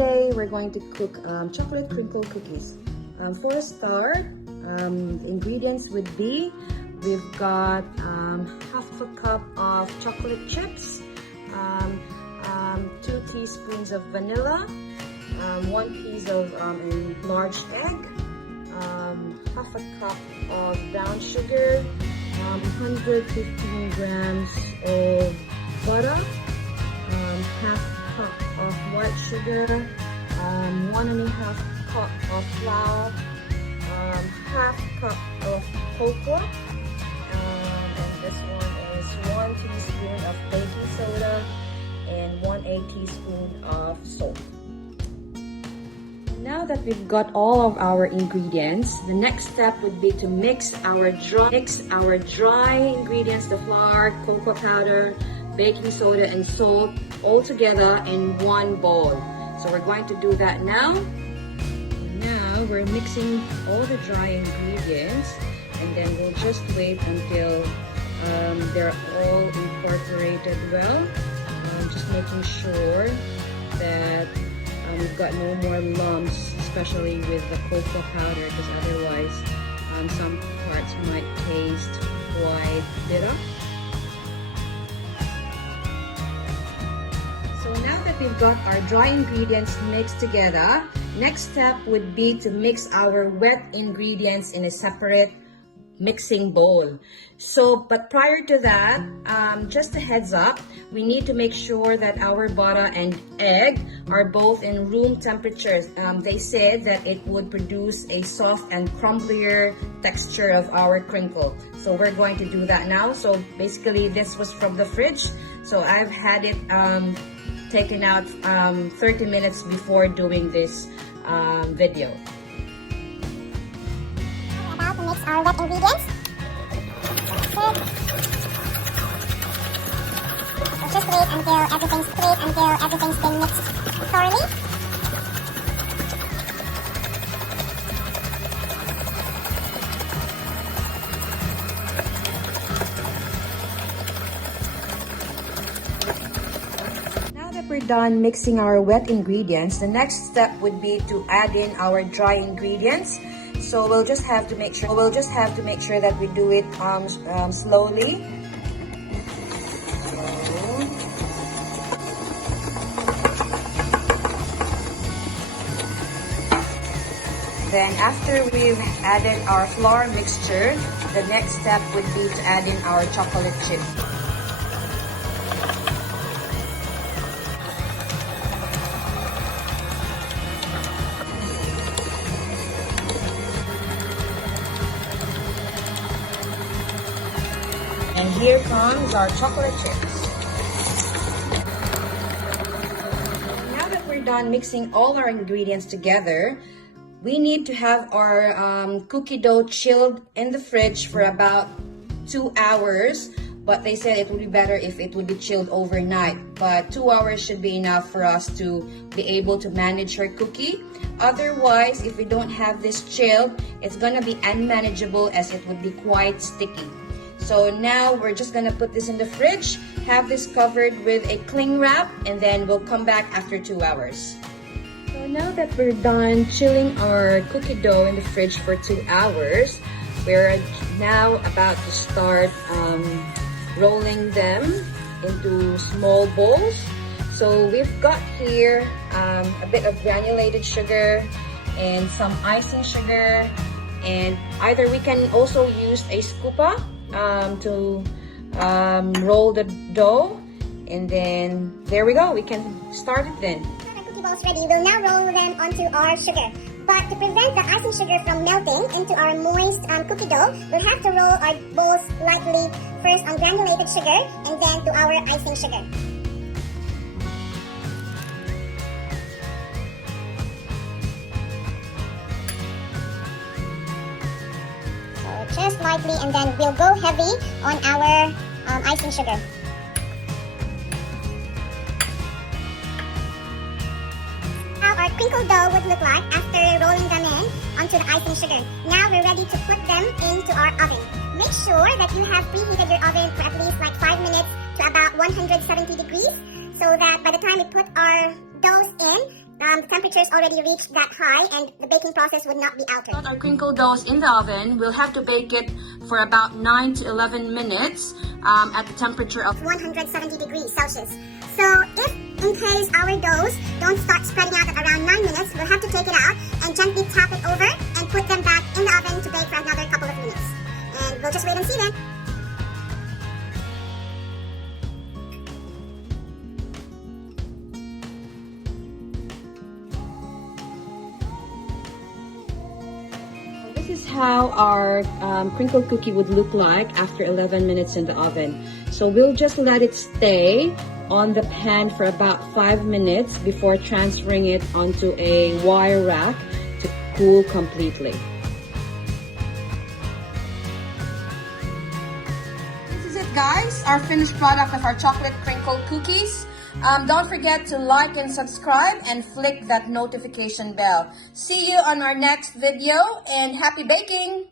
today we're going to cook chocolate crinkle cookies. For a start, the ingredients would be, we've got half a cup of chocolate chips, 2 teaspoons of vanilla, 1 piece of a large egg, half a cup of brown sugar, 115 grams of butter, half cup of white sugar, 1.5 cup of flour, half cup of cocoa, and this one is 1 teaspoon of baking soda and 1/8 teaspoon of salt. Now that we've got all of our ingredients, the next step would be to mix our dry ingredients, the flour, cocoa powder, baking soda, and salt all together in one bowl. So we're going to do that now. Now we're mixing all the dry ingredients, and then we'll just wait until they're all incorporated well. Just making sure that we've got no more lumps, especially with the cocoa powder, because otherwise some parts might taste quite bitter. So now that we've got our dry ingredients mixed together, next step would be to mix our wet ingredients in a separate mixing bowl. But prior to that, just a heads up, we need to make sure that our butter and egg are both in room temperatures. They said that it would produce a soft and crumblier texture of our crinkle. So we're going to do that now. So basically this was from the fridge. So I've had it taken out 30 minutes before doing this video. We're about to mix our wet ingredients. So just wait until everything's been mixed thoroughly. Now that we're done mixing our wet ingredients, the next step would be to add in our dry ingredients. So we'll just have to make sure that we do it slowly. Then after we've added our flour mixture, the next step would be to add in our chocolate chip. And here comes our chocolate chips. Now that we're done mixing all our ingredients together, we need to have our cookie dough chilled in the fridge for about 2 hours. But they said it would be better if it would be chilled overnight. But 2 hours should be enough for us to be able to manage our cookie. Otherwise, if we don't have this chilled, it's gonna be unmanageable as it would be quite sticky. So now we're just gonna put this in the fridge, have this covered with a cling wrap, and then we'll come back after 2 hours. So now that we're done chilling our cookie dough in the fridge for 2 hours, we're now about to start rolling them into small bowls. So we've got here a bit of granulated sugar and some icing sugar, and either we can also use a scooper to roll the dough, and then there we go, we can start it then. Our cookie balls ready. We'll now roll them onto our sugar. But to prevent the icing sugar from melting into our moist cookie dough, we'll have to roll our balls lightly first on granulated sugar and then to our icing sugar. So just lightly, and then we'll go heavy on our icing sugar. Our crinkle dough would look like after rolling them in onto the icing sugar. Now we're ready to put them into our oven. Make sure that you have preheated your oven for at least like 5 minutes to about 170 degrees, so that by the time we put our doughs in, the temperature's already reached that high and the baking process would not be altered. Our crinkle doughs in the oven. We'll have to bake it for about 9 to 11 minutes at the temperature of 170 degrees Celsius. So if in case our doughs don't start spreading out at around 9 minutes, we'll have to take it out and gently tap it over and put them back in the oven to bake for another couple of minutes. And we'll just wait and see then. This is how our crinkle cookie would look like after 11 minutes in the oven. So we'll just let it stay on the pan for about 5 minutes before transferring it onto a wire rack to cool completely. This is it, guys, our finished product of our chocolate crinkle cookies. Don't forget to like and subscribe and flick that notification bell. See you on our next video and happy baking!